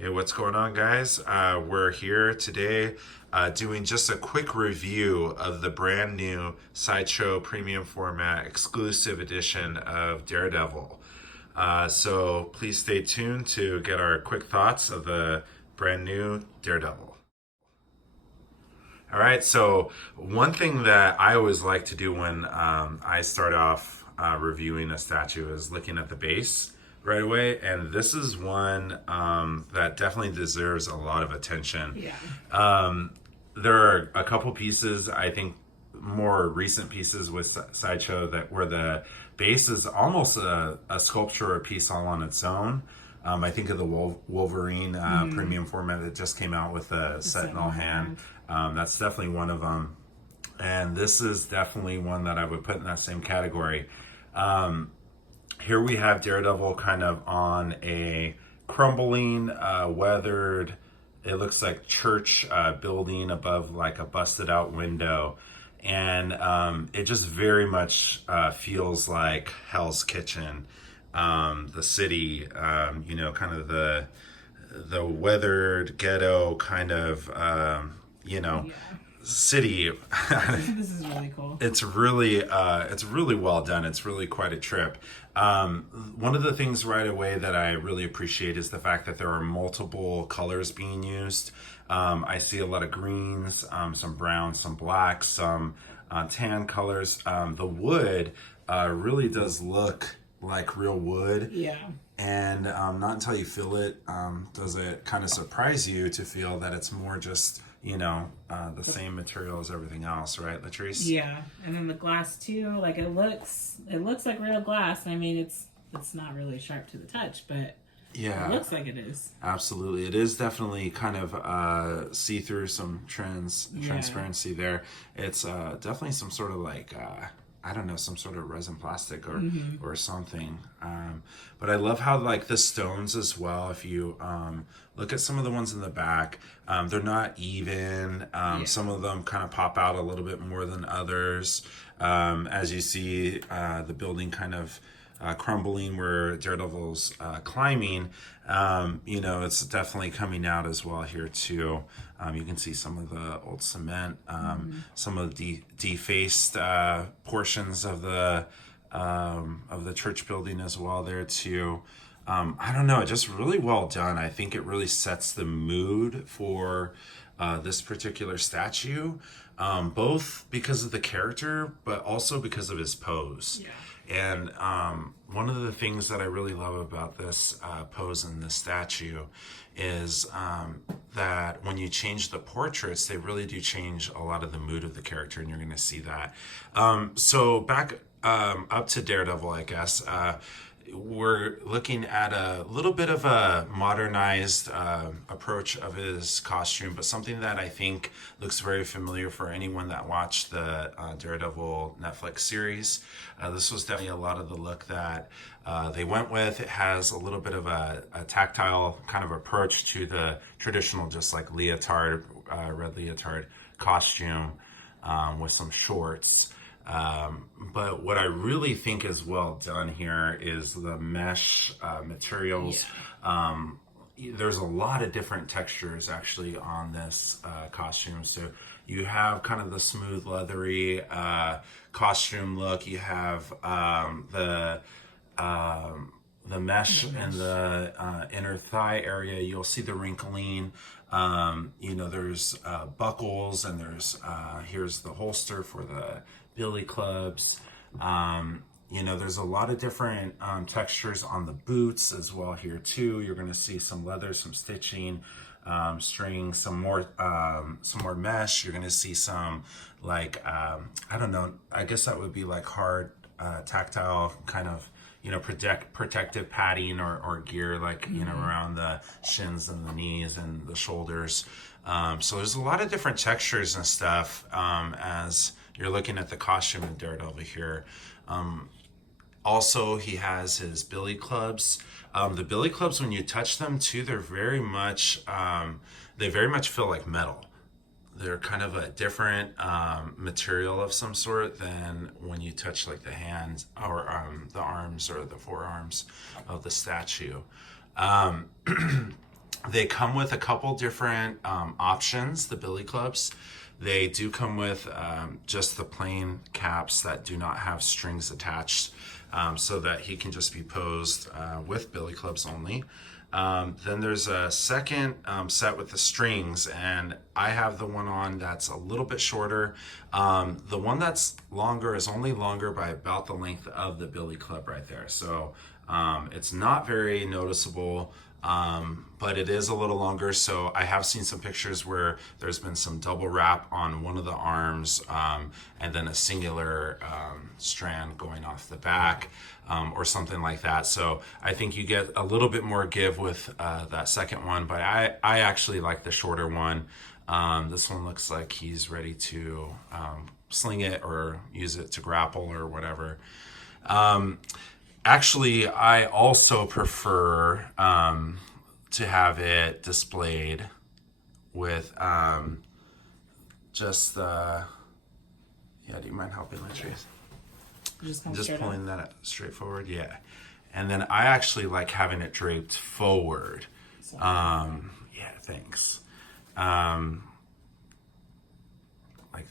Hey, what's going on, guys? We're here today doing just a quick review of the brand new Sideshow premium format exclusive edition of Daredevil. So please stay tuned to get our quick thoughts of the brand new Daredevil. All right, so one thing that I always like to do when I start off reviewing a statue is looking at the base right away, and this is one that definitely deserves a lot of attention. Yeah. There are a couple pieces, I think, more recent pieces with Sideshow that where the base is almost a sculpture or piece all on its own. I think of the Wolverine premium format that just came out with the Sentinel hand. That's definitely one of them. And this is definitely one that I would put in that same category. Here we have Daredevil kind of on a crumbling, weathered, it looks like church building above like a busted out window. And it just very much feels like Hell's Kitchen, the city, kind of the weathered ghetto kind of, Yeah. city. This is really cool. It's really well done. It's really quite a trip. One of the things right away that I really appreciate is the fact that there are multiple colors being used. I see a lot of greens, some browns, some blacks, some tan colors. The wood really does look like real wood. Yeah. And not until you feel it does it kind of surprise you to feel that it's more just the same material as everything else, right, Latrice? Yeah. And then the glass too, like it looks like real glass. I mean it's not really sharp to the touch, but Yeah, it looks like it is. absolutely. It is definitely kind of see through some Yeah. transparency there. It's definitely some sort of like I don't know, some sort of resin plastic or something. But I love how like the stones as well. If you look at some of the ones in the back, they're not even. Some of them kind of pop out a little bit more than others. As you see, the building kind of crumbling where Daredevil's climbing, it's definitely coming out as well here too. You can see some of the old cement, some of the defaced portions of the church building as well there too. I don't know, just really well done. I think it really sets the mood for this particular statue, both because of the character, but also because of his pose. Yeah. And one of the things that I really love about this pose in the statue is that when you change the portraits, they really do change a lot of the mood of the character, and you're going to see that. So back up to Daredevil, I guess. We're looking at a little bit of a modernized approach of his costume, but something that I think looks very familiar for anyone that watched the Daredevil Netflix series. This was definitely a lot of the look that they went with. It has a little bit of a tactile kind of approach to the traditional, just like leotard, red leotard costume with some shorts. But what I really think is well done here is the mesh materials. Yeah. There's a lot of different textures actually on this costume. So you have kind of the smooth, leathery costume look. You have the mesh in the inner thigh area. You'll see the wrinkling. There's buckles, and here's the holster for the billy clubs. There's a lot of different textures on the boots as well here too. You're going to see some leather, some stitching, string, some more mesh. You're going to see some like I don't know. I guess that would be like hard, tactile kind of protective padding or gear, like around the shins and the knees and the shoulders. So there's a lot of different textures and stuff as you're looking at the costume of Daredevil here. Also, he has his billy clubs. The billy clubs, when you touch them too, they very much feel like metal. They're kind of a different material of some sort than when you touch like the hands or the arms or the forearms of the statue. They come with a couple different options, the billy clubs. They do come with just the plain caps that do not have strings attached, so that he can just be posed with billy clubs only. Then there's a second set with the strings, and I have the one on that's a little bit shorter. The one that's longer is only longer by about the length of the billy club right there. So it's not very noticeable, but it is a little longer. So I have seen some pictures where there's been some double wrap on one of the arms, and then a singular strand going off the back, or something like that. So I think you get a little bit more give with that second one, but I actually like the shorter one. This one looks like he's ready to sling it or use it to grapple or whatever. Actually, I also prefer to have it displayed with just the. Yeah, do you mind helping, Latrice? Just pulling that straight forward, yeah. And then I actually like having it draped forward. Yeah, thanks. Like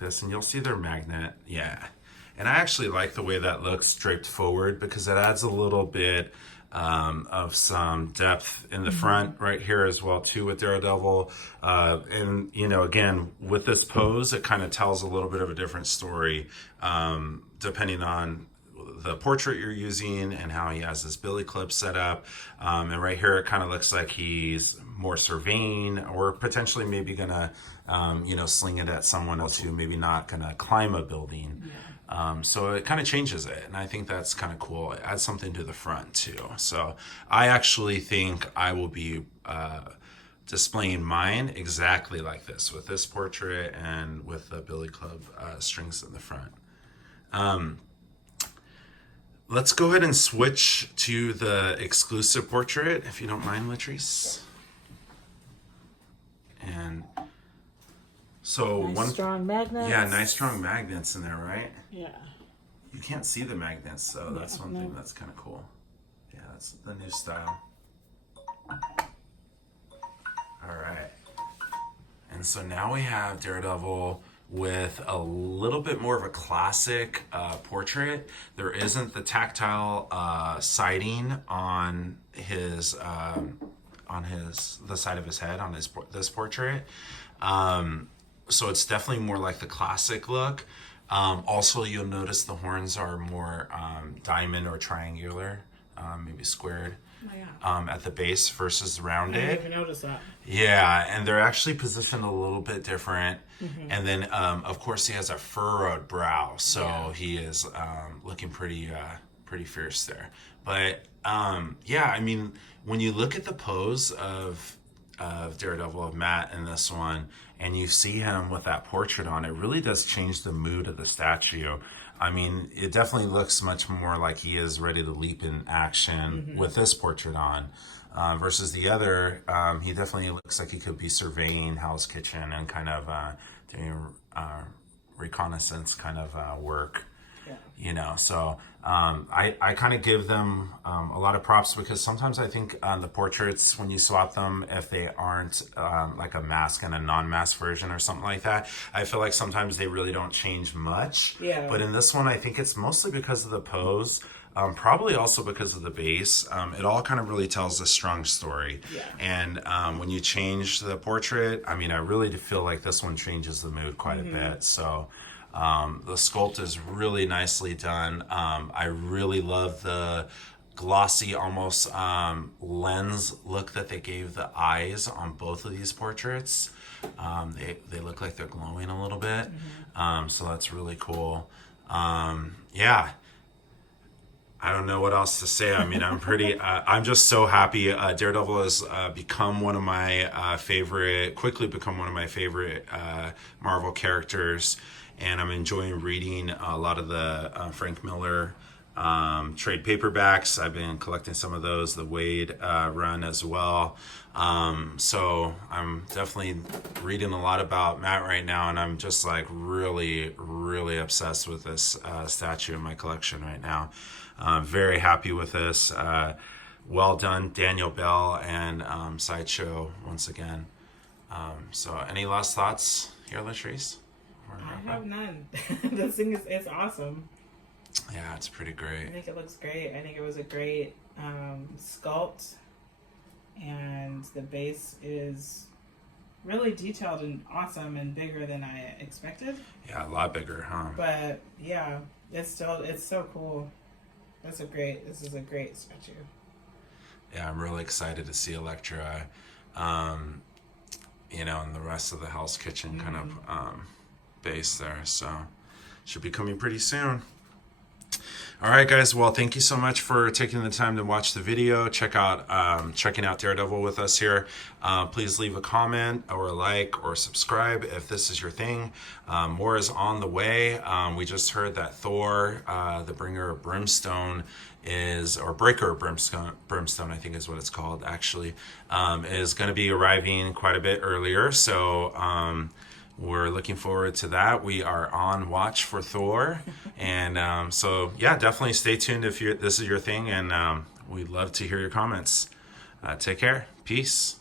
this, and you'll see their magnet, yeah. And I actually like the way that looks draped forward because it adds a little bit of some depth in the front right here as well too with Daredevil. And you know, again, with this pose, it kind of tells a little bit of a different story depending on the portrait you're using and how he has his billy club set up. And right here, it kind of looks like he's more surveying or potentially maybe gonna, sling it at someone else who maybe not gonna climb a building. So it kind of changes it, and I think that's kind of cool. It adds something to the front too. So I actually think I will be displaying mine exactly like this, with this portrait and with the billy club strings in the front. Let's go ahead and switch to the exclusive portrait, if you don't mind, Latrice. And so nice strong magnets. Yeah, nice strong magnets in there, right? Yeah. You can't see the magnets, so that's one thing that's kind of cool. Yeah, that's the new style. All right. And so now we have Daredevil with a little bit more of a classic portrait. There isn't the tactile siding on his the side of his head on this portrait. So it's definitely more like the classic look. Also, you'll notice the horns are more diamond or triangular, maybe squared at the base versus rounded. I didn't even notice that. Yeah, and they're actually positioned a little bit different. And then, of course, he has a furrowed brow, so he is looking pretty fierce there. But yeah, I mean, when you look at the pose of Daredevil, of Matt in this one, and you see him with that portrait on, it really does change the mood of the statue. I mean, it definitely looks much more like he is ready to leap in action with this portrait on, versus the other. He definitely looks like he could be surveying Hell's Kitchen and kind of doing reconnaissance kind of work. So I kind of give them a lot of props, because sometimes I think the portraits, when you swap them, if they aren't like a mask and a non-mask version or something like that, I feel like sometimes they really don't change much. Yeah. But in this one, I think it's mostly because of the pose. Probably also because of the base. It all kind of really tells a strong story. Yeah. And when you change the portrait, I mean, I really do feel like this one changes the mood quite a bit. So the sculpt is really nicely done. I really love the glossy, almost lens look that they gave the eyes on both of these portraits. They look like they're glowing a little bit. So that's really cool. Yeah. I don't know what else to say. I mean, I'm just so happy. Daredevil has become one of my quickly become one of my favorite Marvel characters. And I'm enjoying reading a lot of the Frank Miller trade paperbacks. I've been collecting some of those, the Wade run as well. So I'm definitely reading a lot about Matt right now, and I'm just like really, really obsessed with this statue in my collection right now. Very happy with this. well done, Daniel Bell and Sideshow once again. So any last thoughts here, Latrice? I have none. This thing is awesome. Yeah, it's pretty I great. think it looks great. I think it was a great sculpt, and the base is really detailed and awesome and bigger than I expected. Yeah, a lot bigger, huh? But yeah, it's so cool. This is a great statue. Yeah, I'm really excited to see Electra, you know, and the rest of the Hell's Kitchen kind of base there. So should be coming pretty soon. All right, guys. Well, thank you so much for taking the time to watch the video. Checking out Daredevil with us here. Please leave a comment or a like or subscribe if this is your thing. More is on the way. We just heard that Thor, the Bringer of Brimstone, Breaker of Brimstone, I think is what it's called actually, is going to be arriving quite a bit earlier. So we're looking forward to that. We are on watch for Thor. And so, yeah, definitely stay tuned if this is your thing. And we'd love to hear your comments. Take care. Peace.